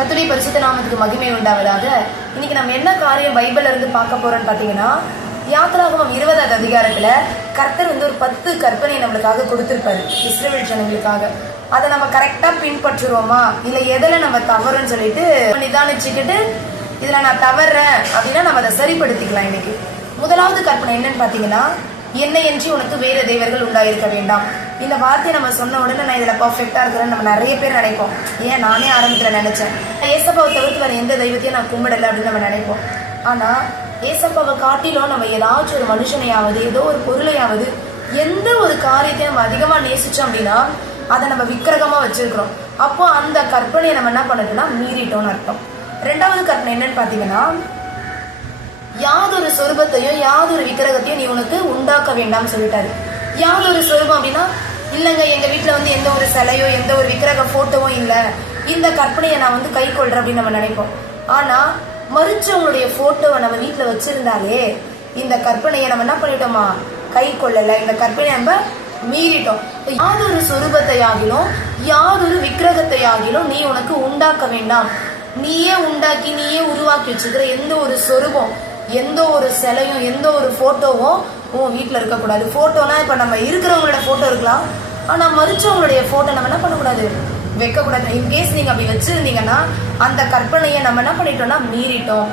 கத்துடைய பரிசுத்த நாமத்துக்கு மகிமை உண்டாவதாக. இன்னைக்கு நம்ம என்ன காரியம் பைபிள்ல இருந்து பார்க்க போறோம்னு பாத்தீங்கன்னா யாத்திராகமம் இருபதாவது அதிகாரத்துல கர்த்தர் வந்து ஒரு பத்து கற்பனை நம்மளுக்காக கொடுத்திருப்பாரு இஸ்ரேல் ஜனங்களுக்காக. அதை நம்ம கரெக்டா பின்பற்றுவோமா இல்ல எதுல நம்ம தவறுன்னு சொல்லிட்டு நிதானிச்சுக்கிட்டு இதுல நான் தவறேன் அப்படின்னா நம்ம அதை சரிப்படுத்திக்கலாம் இன்னைக்கு. முதலாவது கற்பனை என்னன்னு பாத்தீங்கன்னா என்னை என்று உனக்கு வேறு தேவர்கள் உண்டாயிருக்க வேண்டாம். இந்த வார்த்தையை நம்ம சொன்ன உடனே நான் இதில் பர்ஃபெக்டாக இருக்கிறேன்னு நம்ம நிறைய பேர் நினைப்போம். ஏன் நானே ஆரம்பத்தில் நினைச்சேன். ஏசப்பாவை தவிர்த்து வேறு எந்த தெய்வத்தையும் நான் கும்பிடலை அப்படின்னு நம்ம நினைப்போம். ஆனால் ஏசப்பாவை காட்டிலும் நம்ம ஏதாச்சும் ஒரு மனுஷனையாவது ஏதோ ஒரு பொருளையாவது எந்த ஒரு காரியத்தையும் நம்ம அதிகமாக நேசித்தோம் அப்படின்னா அதை நம்ம விக்கிரகமாக வச்சிருக்கிறோம். அப்போ அந்த கற்பனையை நம்ம என்ன பண்ணுறதுன்னா மீறிட்டோம்னு அர்த்தம். ரெண்டாவது கற்பனை என்னன்னு பார்த்தீங்கன்னா யாதொரு சொரூபத்தையும் யாதொரு விக்கிரகத்தையும் நீ உனக்கு உண்டாக்க வேண்டாம்னு சொல்லிட்டாரு. யாதொரு சொருபம் அப்படின்னா இல்லைங்க எங்க வீட்டில் வந்து எந்த ஒரு சிலையோ எந்த ஒரு விக்கிரக போட்டோவும் இல்லை. இந்த கற்பனையை நான் வந்து கை கொள்றேன் அப்படின்னு நம்ம நினைப்போம். ஆனா மறுச்சவங்களுடைய போட்டோவை நம்ம வீட்டில் வச்சிருந்தாலே இந்த கற்பனையை நம்ம என்ன பண்ணிட்டோமா? கை கொள்ளல. இந்த கற்பனையை நம்ம மீறிட்டோம். யாதொரு சொரூபத்தையாகிலும் யாதொரு விக்கிரகத்தையாகிலும் நீ உனக்கு உண்டாக்க வேண்டாம். நீயே உண்டாக்கி நீயே உருவாக்கி வச்சுக்கிற எந்த ஒரு சொரூபம் எந்த ஒரு சிலையும் எந்த ஒரு ஃபோட்டோவும் உன் வீட்டில் இருக்கக்கூடாது. போட்டோனா இப்போ நம்ம இருக்கிறவங்களோட ஃபோட்டோ இருக்கலாம். ஆனால் மறிச்சவங்களுடைய ஃபோட்டோ நம்ம என்ன பண்ணக்கூடாது? வைக்கக்கூடாது. இன்கேஸ் நீங்கள் அப்படி வச்சுருந்தீங்கன்னா அந்த கற்பனையை நம்ம என்ன பண்ணிட்டோம்னா மீறிட்டோம்.